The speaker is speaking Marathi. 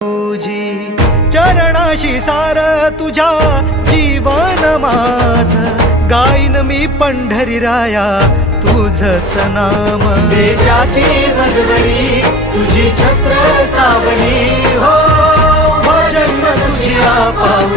तुझी चरणाशी सार तुझ्या जीवन माझ गाईन मी पंढरी राया तुझच नाम देशाची मजबरी तुझी छत्र सावली हो जन्म तुझी पाऊली